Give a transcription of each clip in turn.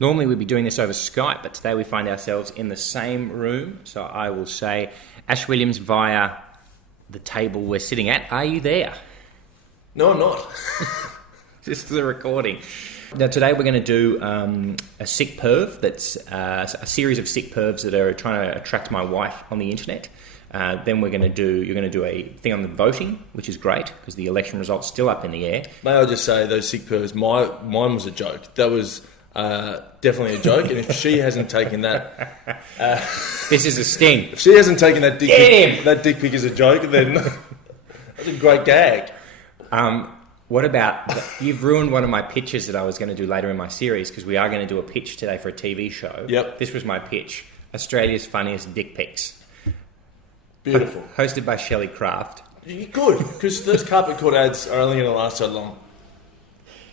Normally we'd be doing this over Skype, but today we find ourselves in the same room. So I will say, Ash Williams via the table we're sitting at. Are you there? No, I'm not. This is a recording. Now today we're going to do a sick perv. That's a series of sick pervs that are trying to attract my wife on the internet. Then you're going to do a thing on the voting, which is great because the election result's still up in the air. May I just say, those sick pervs, mine was a joke. That was definitely a joke, and if she hasn't taken that... this is a sting. If she hasn't taken that dick pic as a joke, then that's a great gag. What about... You've ruined one of my pitches that I was going to do later in my series because we are going to do a pitch today for a TV show. Yep. This was my pitch. Australia's funniest dick pics. Beautiful. Hosted by Shelley Craft. Good, because those carpet cord ads are only going to last so long.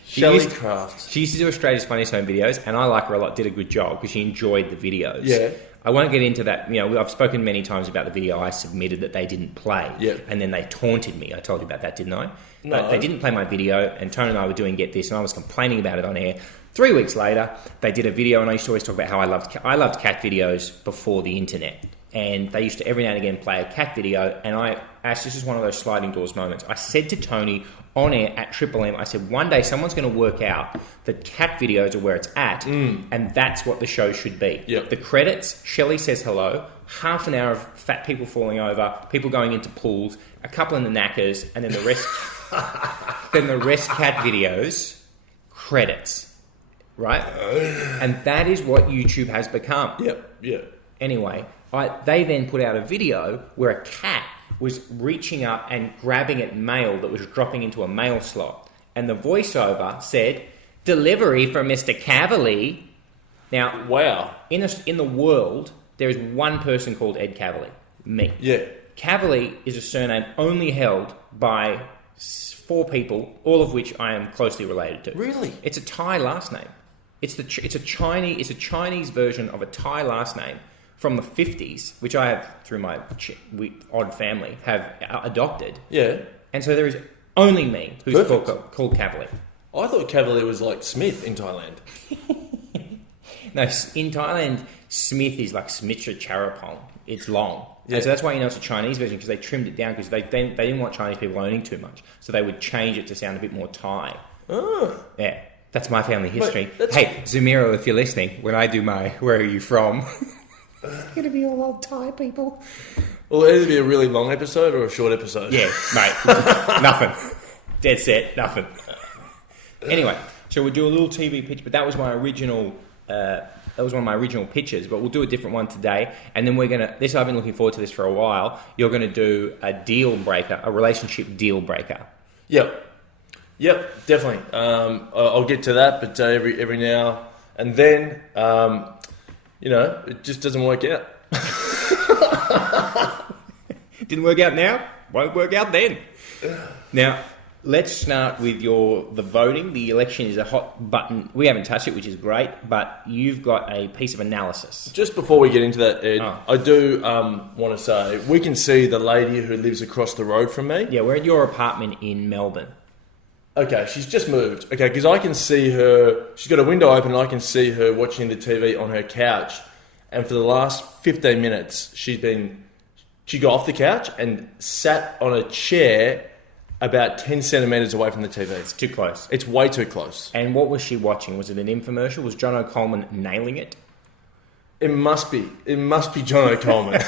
Shelley Craft. She used to do Australia's Funniest Home Videos, and I like her a lot, did a good job because she enjoyed the videos. Yeah. I won't get into that. You know, I've spoken many times about the video I submitted that they didn't play. Yeah. And then they taunted me. I told you about that, didn't I? No. But they didn't play my video, and Tony and I were doing Get This, and I was complaining about it on air. 3 weeks later, they did a video, and I used to always talk about how I loved cat videos before the internet. And they used to every now and again play a cat video, and Ash, this is one of those sliding doors moments. I said to Tony on air at Triple M, I said, one day someone's going to work out that cat videos are where it's at, and that's what the show should be. Yep. The credits, Shelley says hello, half an hour of fat people falling over, people going into pools, a couple in the knackers, and then the rest, cat videos, credits, right? And that is what YouTube has become. Yep. Anyway, they then put out a video where a cat was reaching up and grabbing at mail that was dropping into a mail slot. And the voiceover said, "Delivery for Mr. Cavalier." Now, wow. In the world, there is one person called Ed Cavalier, me. Yeah. Cavalier is a surname only held by 4 people, all of which I am closely related to. Really? It's a Thai last name. It's a Chinese version of a Thai last name from the 50s, which I have, through my odd family, have adopted. Yeah. And so there is only me who's called Cavalier. I thought Cavalier was like Smith in Thailand. No, in Thailand, Smith is like Smitra Charapong. It's long. Yeah. And so that's why you know it's a Chinese version, because they trimmed it down because they didn't want Chinese people owning too much. So they would change it to sound a bit more Thai. Oh. Yeah. That's my family history. Wait, hey, Zamiro, if you're listening, when I do my "Where are you from?" it's going to be all old Thai people. Will it either be a really long episode or a short episode? Yeah, mate. Nothing. Dead set. Nothing. Anyway, so we'll do a little TV pitch, but that was my original. That was one of my original pitches, but we'll do a different one today. And then we're going to... I've been looking forward to this for a while. You're going to do a deal breaker, a relationship deal breaker. Yep, definitely. I'll get to that, but every now and then, it just doesn't work out. Didn't work out now, won't work out then. Now, let's start with the voting. The election is a hot button. We haven't touched it, which is great, but you've got a piece of analysis. Just before we get into that, Ed, I do want to say, we can see the lady who lives across the road from me. Yeah, we're at your apartment in Melbourne. Okay, she's just moved. Okay, because I can see her. She's got a window open and I can see her watching the TV on her couch. And for the last 15 minutes, she got off the couch and sat on a chair about 10 centimetres away from the TV. It's too close. It's way too close. And what was she watching? Was it an infomercial? Was John O'Coleman nailing it? It must be. It must be John O'Coleman.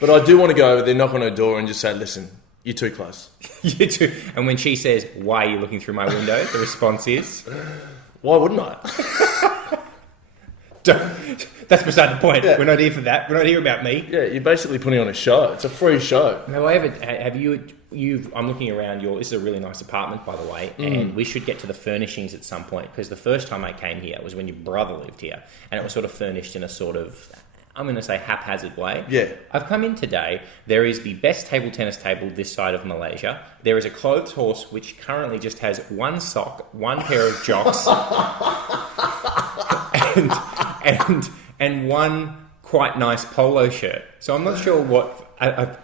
But I do want to go over there, knock on her door and just say, "Listen, you're too close." You too. And when she says, "Why are you looking through my window?" the response is, "Why wouldn't I?" That's beside the point. Yeah. We're not here for that. We're not here about me. Yeah, you're basically putting on a show. It's a free show. However, I'm looking around this is a really nice apartment, by the way, and we should get to the furnishings at some point, because the first time I came here was when your brother lived here, and it was sort of furnished in a sort of, I'm going to say, haphazard way. Yeah. I've come in today. There is the best table tennis table this side of Malaysia. There is a clothes horse which currently just has one sock, one pair of jocks, and one quite nice polo shirt. So I'm not sure what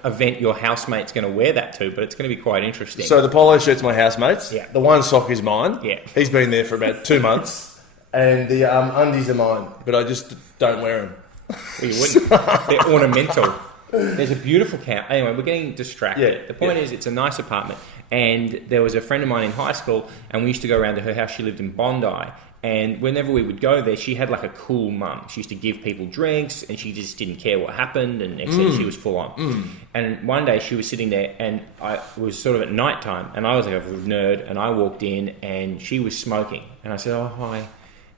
event your housemate's going to wear that to, but it's going to be quite interesting. So the polo shirt's my housemate's. Yeah. The one sock is mine. Yeah. He's been there for about 2 months. and the undies are mine, but I just don't wear them. Well, you wouldn't. They're ornamental. There's a beautiful camp. Anyway, we're getting distracted. Yeah, The point is, it's a nice apartment. And there was a friend of mine in high school, and we used to go around to her house. She lived in Bondi. And whenever we would go there, she had like a cool mum. She used to give people drinks, and she just didn't care what happened, and except she was full on. And one day she was sitting there, and it was sort of at night time, and I was like a nerd, and I walked in, and she was smoking. And I said, "Oh, hi,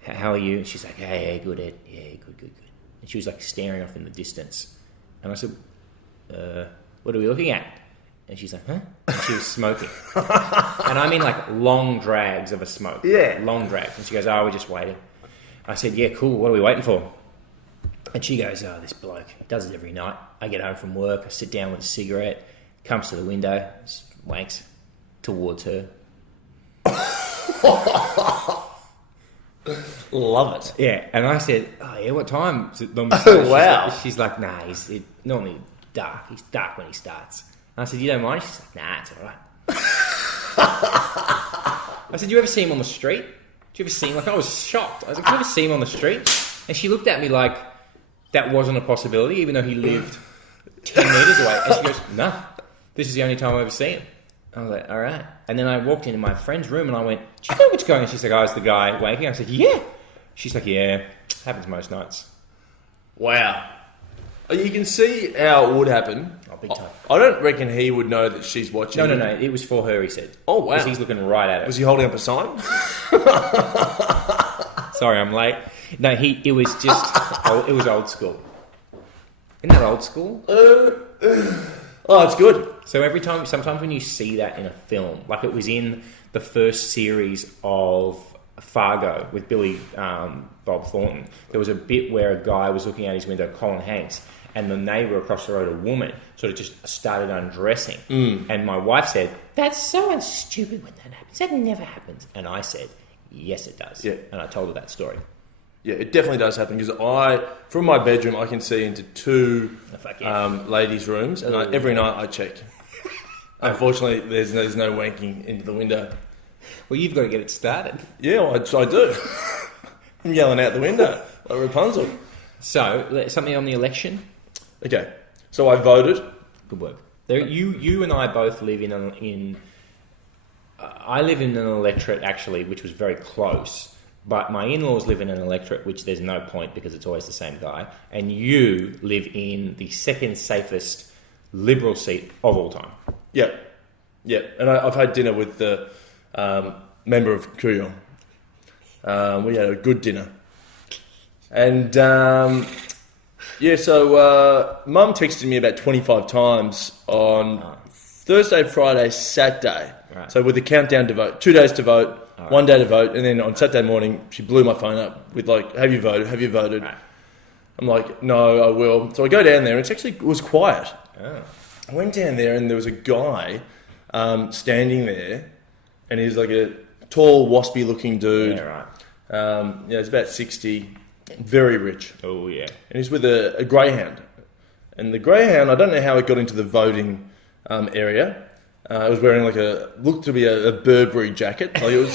how are you?" And she's like, "Hey, good, Ed. Yeah, good. And she was like staring off in the distance. And I said, "What are we looking at?" And she's like, "Huh?" And she was smoking. And I mean like long drags of a smoke. Yeah. Long drags. And she goes, "Oh, we're just waiting." I said, "Yeah, cool. What are we waiting for?" And she goes, "Oh, this bloke, he does it every night. I get home from work, I sit down with a cigarette, comes to the window, just wanks towards her." Love it. Yeah. And I said, "Oh, yeah, what time is it normally Oh, start?" wow. She's like, "Nah, he's normally dark. He's dark when he starts." And I said, "You don't mind?" She's like, "Nah, it's all right." I said, "You ever see him on the street? Do you ever see him?" Like, I was shocked. I was like, "You ever see him on the street?" And she looked at me like that wasn't a possibility, even though he lived 10 metres away. And she goes, "No, this is the only time I've ever seen him." I was like, "All right." And then I walked into my friend's room and I went, "Do you know what's going on?" She's like, "Oh, it's the guy wanking." I said, "Yeah." She's like, "Yeah, happens most nights." Wow. You can see how it would happen. Oh, big time. I don't reckon he would know that she's watching. No. It was for her, he said. Oh, wow. Because he's looking right at her. Was he holding up a sign? Sorry, I'm late. No, it was just, it was old school. Isn't that old school? Oh, it's good. So sometimes when you see that in a film, like it was in the first series of Fargo with Billy Bob Thornton, there was a bit where a guy was looking out his window, Colin Hanks, and the neighbour across the road, a woman, sort of just started undressing. And my wife said, "That's so stupid when that happens. That never happens." And I said, "Yes, it does." Yeah. And I told her that story. Yeah, it definitely does happen because from my bedroom, I can see into two Oh, fuck yeah. ladies' rooms, and every night I check. Unfortunately, there's no wanking into the window. Well, you've got to get it started. Yeah, I do. I'm yelling out the window like Rapunzel. So, something on the election? Okay, so I voted. Good work. You and I both live I live in an electorate, actually, which was very close. But my in-laws live in an electorate, which there's no point because it's always the same guy. And you live in the second safest Liberal seat of all time. Yeah. And I've had dinner with the member of Kooyong. We had a good dinner. And, so Mum texted me about 25 times on Thursday, Friday, Saturday. Right. So with the countdown to vote, 2 days to vote, Right. 1 day to vote, and then on Saturday morning, she blew my phone up with like, "Have you voted? Have you voted?" Right. I'm like, "No, I will." So I go down there, and it was quiet. Oh. I went down there, and there was a guy standing there, and he's like a tall, waspy-looking dude. Yeah, right. He's about 60, very rich, Oh, yeah. and he's with a greyhound. And the greyhound, I don't know how it got into the voting area. It was wearing looked to be a Burberry jacket. Like it was.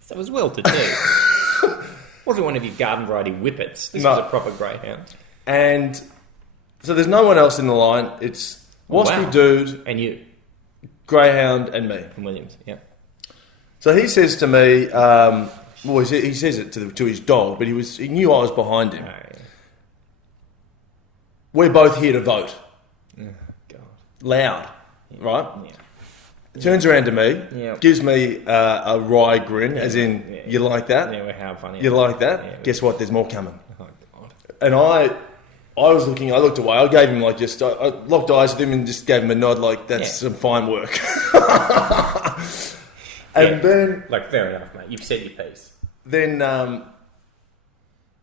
So it was well to do. Wasn't one of your garden variety whippets. This was a proper greyhound. And so there's no one else in the line. It's waspy dude, And you. greyhound, and me. And Williams, yeah. So he says to me, he says it to his dog, but he knew I was behind him. Oh, yeah. We're both here to vote. Oh, God. Loud, right? Yeah. Turns around to me, Yeah. gives me a wry grin, as in, Yeah. "You like that? Yeah, how funny. You like that? Yeah. Guess what? There's more coming." Oh, God. And I was looking, I looked away, I gave him I locked eyes with him and just gave him a nod like, "That's some fine work." And then fair enough, mate. You've said your piece. Then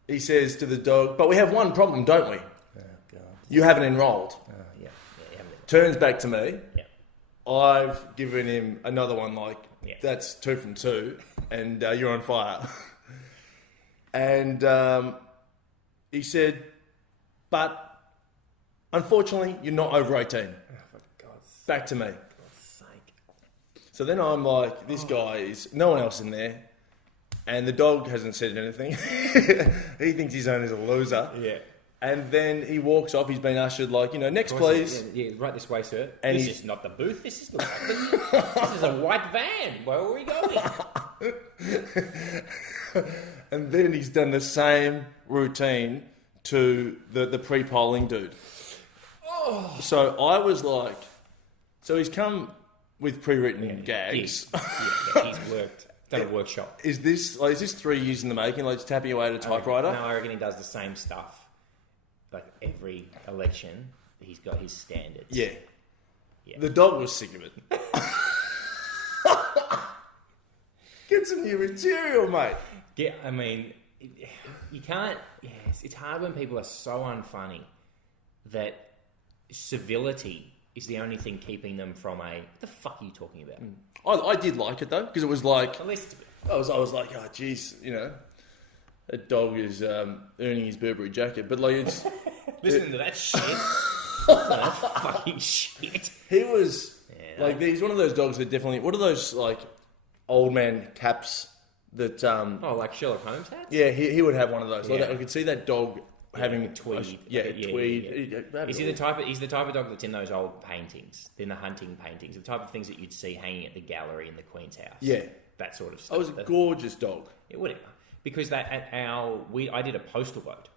he says to the dog, "But we have one problem, don't we? Oh, God. You haven't enrolled." Yeah, you haven't. Turns back to me. Yeah. I've given him another one Yeah. that's 2 from 2, and you're on fire. And he said, "But unfortunately, you're not over 18. Oh, for God's Back to me. sake. So then I'm like, this guy is, no one else in there. And the dog hasn't said anything. He thinks his owner's a loser. Yeah. And then he walks off. He's been ushered, like, next, please. Yeah, right this way, sir. And this is not the booth. This is the this is a white van. Where are we going? And then he's done the same routine to the pre-polling dude. Oh. So I was like, so he's come with pre-written gags. He's worked. Done a workshop. Is this 3 years in the making? Like, just tapping away at a typewriter? No, I reckon he does the same stuff. Like every election, he's got his standards. Yeah. The dog was sick of it. Get some new material, mate. Yeah, I mean, you can't... Yes, it's hard when people are so unfunny that civility is the only thing keeping them from what the fuck are you talking about? I did like it, though, because it was like... At least... I was like, oh, jeez, that dog is earning his Burberry jacket. But, like, it's... Listening to that shit. That fucking shit. He was... he's one of those dogs that definitely... What are those, like, old man caps that... like Sherlock Holmes hats? Yeah, he would have one of those. Like I could see that dog having... a tweed. Tweed. Yeah. He's the type of dog that's in those old paintings, in the hunting paintings, the type of things that you'd see hanging at the gallery in the Queen's house. Yeah. That sort of stuff. It was a gorgeous dog. It would. Because I did a postal vote.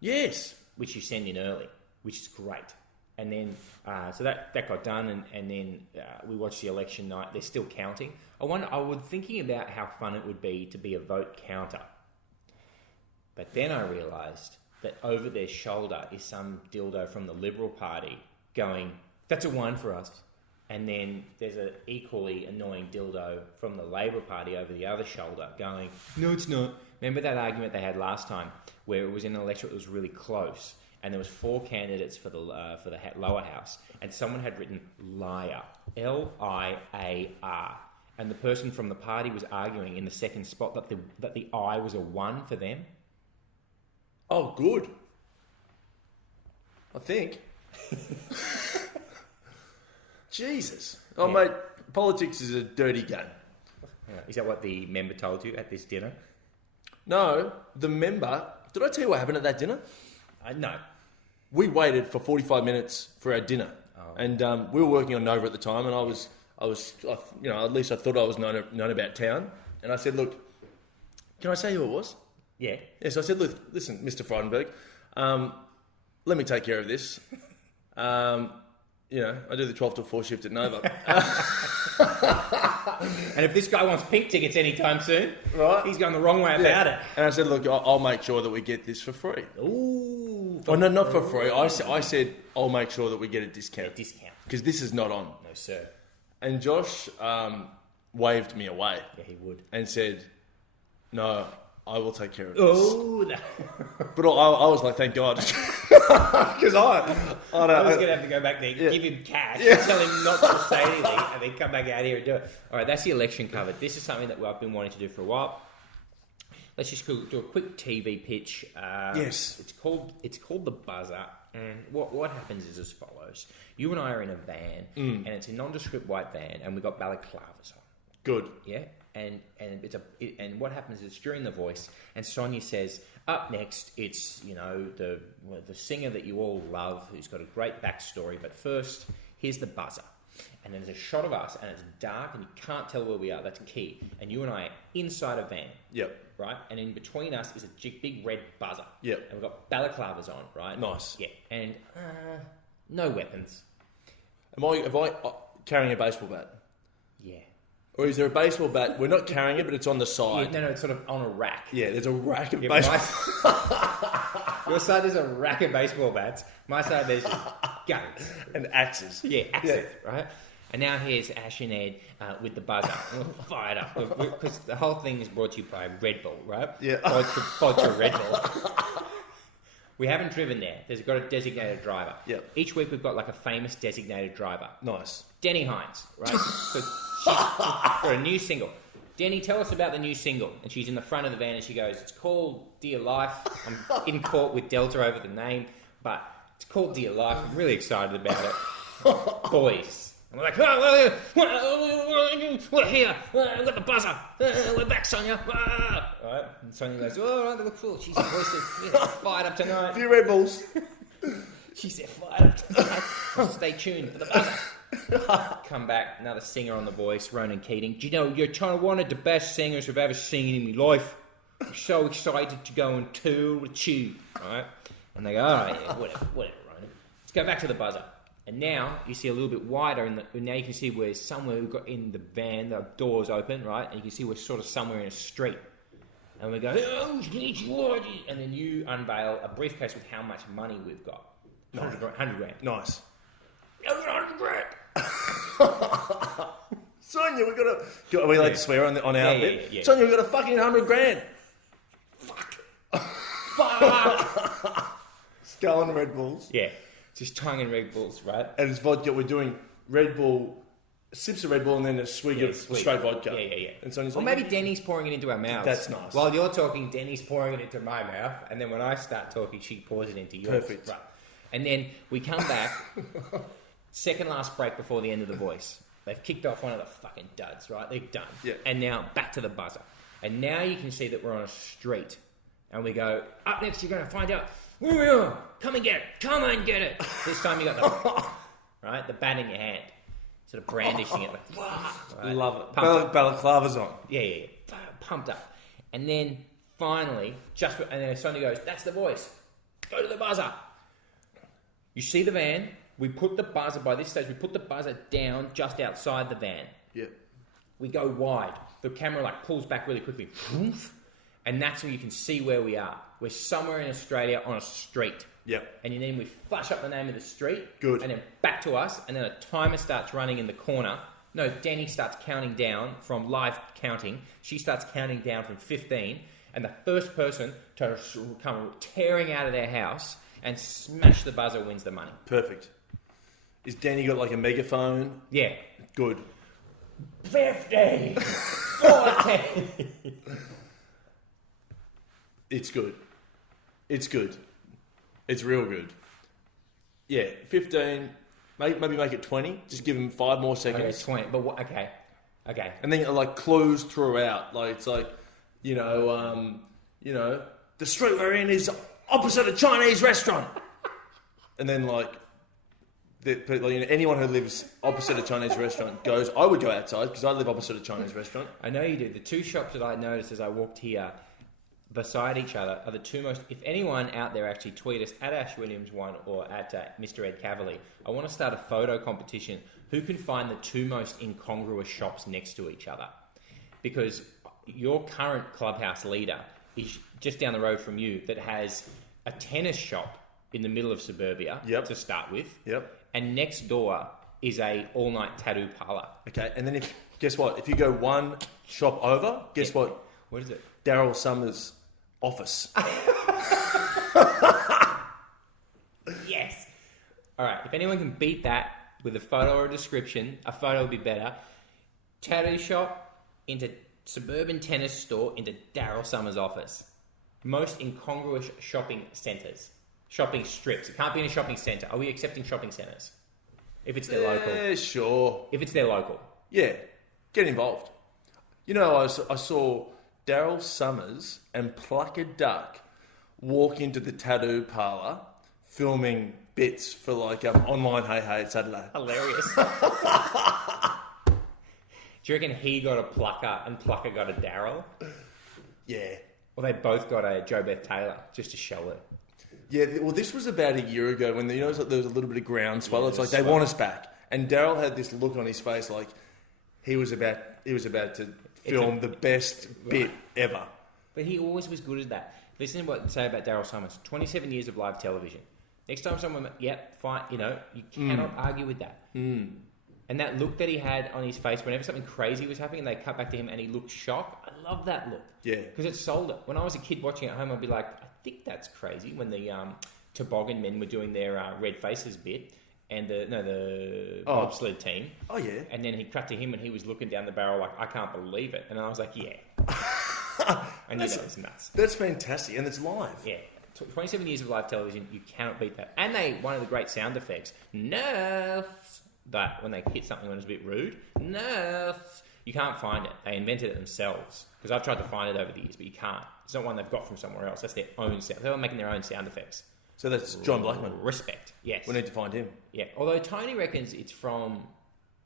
Yes. Which you send in early, which is great. And then, so that got done, and then we watched the election night. They're still counting. I was thinking about how fun it would be to be a vote counter. But then I realised that over their shoulder is some dildo from the Liberal Party going, that's a 1 for us. And then there's an equally annoying dildo from the Labor Party over the other shoulder going, no, it's not. Remember that argument they had last time where it was in an electorate that was really close and there was 4 candidates for the lower house and someone had written liar, Liar. And the person from the party was arguing in the second spot that the I was a 1 for them. Oh, good. I think. Jesus. Oh, Yeah. mate, politics is a dirty game. Is that what the member told you at this dinner? No, the member... Did I tell you what happened at that dinner? No. We waited for 45 minutes for our dinner. Oh. And we were working on Nova at the time, and I was, at least I thought I was known about town. And I said, look, can I say who it was? Yeah. Yes, I said, look, listen, Mr. Frydenberg, let me take care of this. I do the 12 till 4 shift at Nova. And if this guy wants pink tickets anytime soon, right, he's going the wrong way about it. And I said, look, I'll make sure that we get this for free. Ooh. No, not for free. I said, I'll make sure that we get a discount. A discount. Because this is not on. No, sir. And Josh waved me away. Yeah, he would. And said, no, I will take care of this. Oh, But I was like, thank God. Because I was going to have to go back there, give him cash, tell him not to say anything, and then come back out here and do it. All right, that's the election covered. This is something that I've been wanting to do for a while. Let's just do a quick TV pitch. Yes. It's called The Buzzer, and what happens is as follows. You and I are in a van, and it's a nondescript white van, and we've got balaclavas on. Good. Yeah, and what happens is during the voice, and Sonia says, up next, it's the singer that you all love, who's got a great backstory. But first, here's the buzzer, and then there's a shot of us, and it's dark, and you can't tell where we are. That's key. And you and I are inside a van. Yep. Right, and in between us is a big red buzzer. Yep. And we've got balaclavas on. Right. Nice. Yeah, and no weapons. Am I carrying a baseball bat? Yeah. Or is there a baseball bat? We're not carrying it, but it's on the side. Yeah, no, it's sort of on a rack. Yeah, there's a rack of baseball bats. Your side, there's a rack of baseball bats. My side, there's guns. And axes. Yeah, axes, right? And now here's Ash and Ed with the buzzer. We're fired up. Because the whole thing is brought to you by Red Bull, right? Yeah. Vodka Red Bull. We haven't driven there. There's got a designated driver. Yep. Each week we've got like a famous designated driver. Nice. Denny Hines, right? So she's got a new single. Denny, tell us about the new single. And she's in the front of the van and she goes, it's called Dear Life. I'm in court with Delta over the name, but it's called Dear Life. I'm really excited about it. Boys. And we're like, we're here. We've got the buzzer. We're back, Sonia. right? And Sonia goes, oh, right, they look full. She's fired up A tonight. few Red Bulls. She said, fired up tonight. Stay tuned for the buzzer. Come back, another singer on The Voice, Ronan Keating. Do you know, you're one of the best singers I've ever seen in my life. I'm so excited to go and tour with you. Right? And they go, all right, yeah, whatever, Ronan. Let's go back to the buzzer. And now you see a little bit wider, now you can see we're somewhere, we've got in the van, the doors open, right? And you can see we're sort of somewhere in a street. And we go, oh, and then you unveil a briefcase with how much money we've got. 100 grand. Nice. 100 grand. Sonia, we've got a... Are we allowed to swear on our bit? Yeah. Sonia, we've got a fucking 100 grand. Fuck. Skull and Red Bulls. Yeah. Just tongue and Red Bulls, right? And it's vodka. We're doing Red Bull, sips of Red Bull, and then a swig of straight vodka. Yeah. And Sonia's or like, maybe Denny's pouring it into our mouths. That's nice. While you're talking, Denny's pouring it into my mouth, and then when I start talking, she pours it into yours. Perfect. Right. And then we come back, second last break before the end of The Voice. They've kicked off one of the fucking duds, right? They've done. Yeah. And now back to the buzzer. And now you can see that we're on a street. And we go, up next you're going to find out where we are. Come and get it. Come and get it. This time you got the bat in your hand. Sort of brandishing it. Like, right? Love it. Pumped Balaclava's on. Yeah. Pumped up. And then finally, and then Sonia goes, that's The Voice. Go to the buzzer. You see the van. We put the buzzer, by this stage, we put the buzzer down just outside the van. Yep. We go wide. The camera pulls back really quickly. And that's when you can see where we are. We're somewhere in Australia on a street. Yep. And then we flash up the name of the street. Good. And then back to us. And then a timer starts running in the corner. No, Danny starts counting down from live counting. She starts counting down from 15. And the first person to come tearing out of their house and smash the buzzer wins the money. Perfect. Is Danny got a megaphone? Yeah. Good. 50! 40! It's good. It's good. It's real good. Yeah, 15. Maybe make it 20. Just give him 5 more seconds. Okay, 20. But okay. And then clues throughout. It's the street we're in is opposite a Chinese restaurant. And then anyone who lives opposite a Chinese restaurant goes, I would go outside because I live opposite a Chinese restaurant. I know you do. The two shops that I noticed as I walked here beside each other are the two most... If anyone out there actually tweet us at Ash Williams 1 or at Mr. Ed Cavalier, I want to start a photo competition. Who can find the two most incongruous shops next to each other? Because your current clubhouse leader is just down the road from you that has a tennis shop in the middle of suburbia to start with. Yep. And next door is a all-night tattoo parlour. Okay, and then guess what? If you go one shop over, guess what? What is it? Daryl Summers' office. Yes. All right. If anyone can beat that with a photo or a description, a photo would be better. Tattoo shop into suburban tennis store into Daryl Summers' office. Most incongruous shopping centres. Shopping strips. It can't be in a shopping centre. Are we accepting shopping centres? If it's their local. Yeah, sure. If it's their local. Yeah, get involved. I saw Daryl Summers and Plucker Duck walk into the tattoo parlour filming bits for online Hey Hey at Saturday. Hilarious. Do you reckon he got a Plucker and Plucker got a Daryl? Yeah. Or they both got a Joe Beth Taylor just to show it. Yeah, well, this was about a year ago when there was a little bit of groundswell. Yeah, It's they want us back, and Daryl had this look on his face he was about to film the best bit ever. But he always was good at that. Listen to what I say about Daryl Summers. 27 years of live television. Next time someone, fine, you cannot argue with that. Mm. And that look that he had on his face whenever something crazy was happening and they cut back to him and he looked shocked, I love that look. Yeah. Because it sold it. When I was a kid watching at home, I'd be like, I think that's crazy. When the toboggan men were doing their red faces bit and the bobsled team. Oh, yeah. And then he cut to him and he was looking down the barrel like, I can't believe it. And I was like, yeah. I knew that was nuts. That's fantastic. And it's live. Yeah. 27 years of live television, you cannot beat that. And one of the great sound effects, nerfs. That when they hit something when it's a bit rude, nerfs. You can't find it. They invented it themselves. Because I've tried to find it over the years, but you can't. It's not one they've got from somewhere else. That's their own sound. They're making their own sound effects. So that's John Blackman. Respect, yes. We need to find him. Yeah, although Tony reckons it's from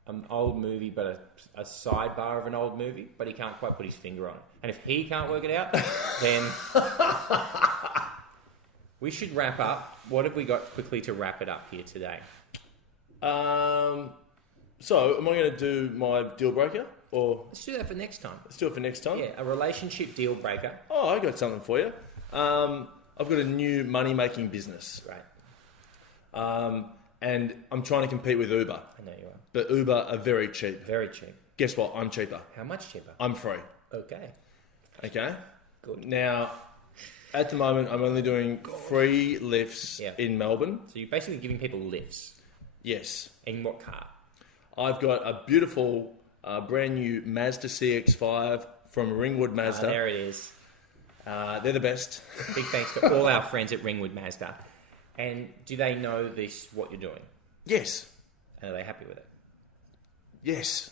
an old movie, but a sidebar of an old movie, but he can't quite put his finger on it. And if he can't work it out, then we should wrap up. What have we got quickly to wrap it up here today? So, am I going to do my deal breaker? Or Let's do that for next time. let's do it for next time? Yeah, a relationship deal breaker. Oh, I got something for you. I've got a new money-making business. Right. And I'm trying to compete with Uber. I know you are. But Uber are very cheap. Very cheap. Guess what? I'm cheaper. How much cheaper? I'm free. Okay. Okay? Good. Now, at the moment, I'm only doing free lifts in Melbourne. So you're basically giving people lifts. Yes. In what car? I've got a beautiful, brand new Mazda CX-5 from Ringwood Mazda. There it is. They're the best. Big thanks to all our friends at Ringwood Mazda. And do they know what you're doing? Yes. And are they happy with it? Yes.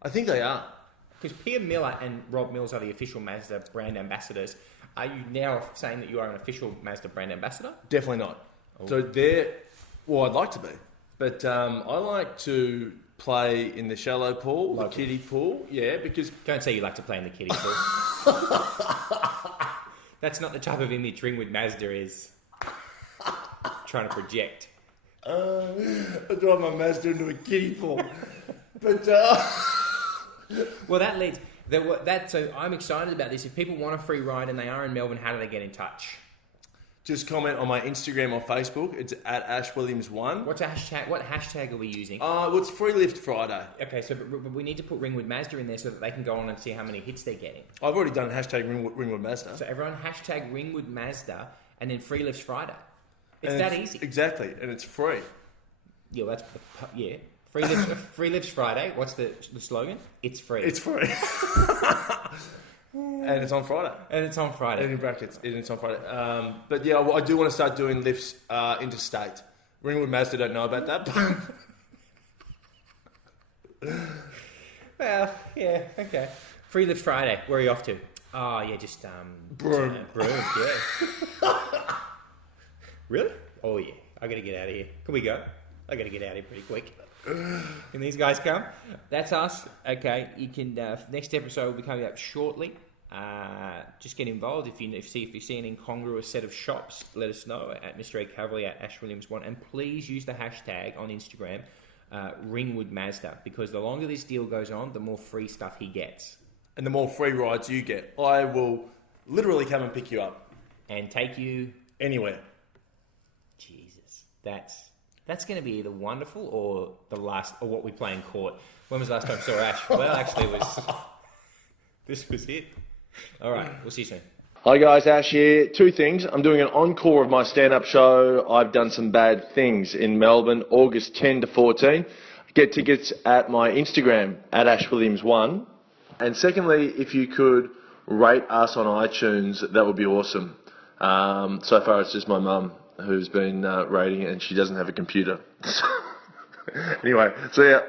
I think they are. Because Pierre Miller and Rob Mills are the official Mazda brand ambassadors. Are you now saying that you are an official Mazda brand ambassador? Definitely not. Oh. So I'd like to be. But I like to play in the shallow pool, the kiddie pool. Yeah, because... Don't say you like to play in the kiddie pool. That's not the type of image Ringwood Mazda is trying to project. I drive my Mazda into a kiddie pool. But... Well, that leads... So I'm excited about this. If people want a free ride and they are in Melbourne, how do they get in touch? Just comment on my Instagram or Facebook. It's at AshWilliams1. What hashtag are we using? Well, it's Free Lift Friday. Okay, so but we need to put Ringwood Mazda in there so that they can go on and see how many hits they're getting. I've already done hashtag Ringwood Mazda. So everyone hashtag Ringwood Mazda and then Free Lifts Friday. It's that easy. Exactly, and it's free. Yeah, Free Lifts Friday. What's the slogan? It's free. It's free. And it's on Friday. And it's on Friday. And in brackets, it's on Friday. But yeah, I do want to start doing lifts interstate. Ringwood Mazda don't know about that. Well, yeah, okay. Free Lift Friday. Where are you off to? Oh, yeah, just Broome. Broome, yeah. Really? Oh yeah. I gotta get out of here. Can we go? I gotta get out of here pretty quick. Can these guys come? That's us. Okay, you can. Next episode will be coming up shortly. Just get involved. If you see an incongruous set of shops, let us know at Mr. A Cavalier at AshWilliams1, and please use the hashtag on Instagram Ringwood Mazda, because the longer this deal goes on, the more free stuff he gets, and the more free rides you get. I will literally come and pick you up and take you anywhere. Jesus, that's going to be either wonderful or what we play in court. When was the last time I saw Ash? Well, actually, this was it. All right, we'll see you soon. Hi guys, Ash here. Two things. I'm doing an encore of my stand-up show, I've Done Some Bad Things, in Melbourne, August 10 to 14. Get tickets at my Instagram, at AshWilliams1. And secondly, if you could rate us on iTunes, that would be awesome. So far it's just my mum who's been rating it, and she doesn't have a computer. Anyway, see ya.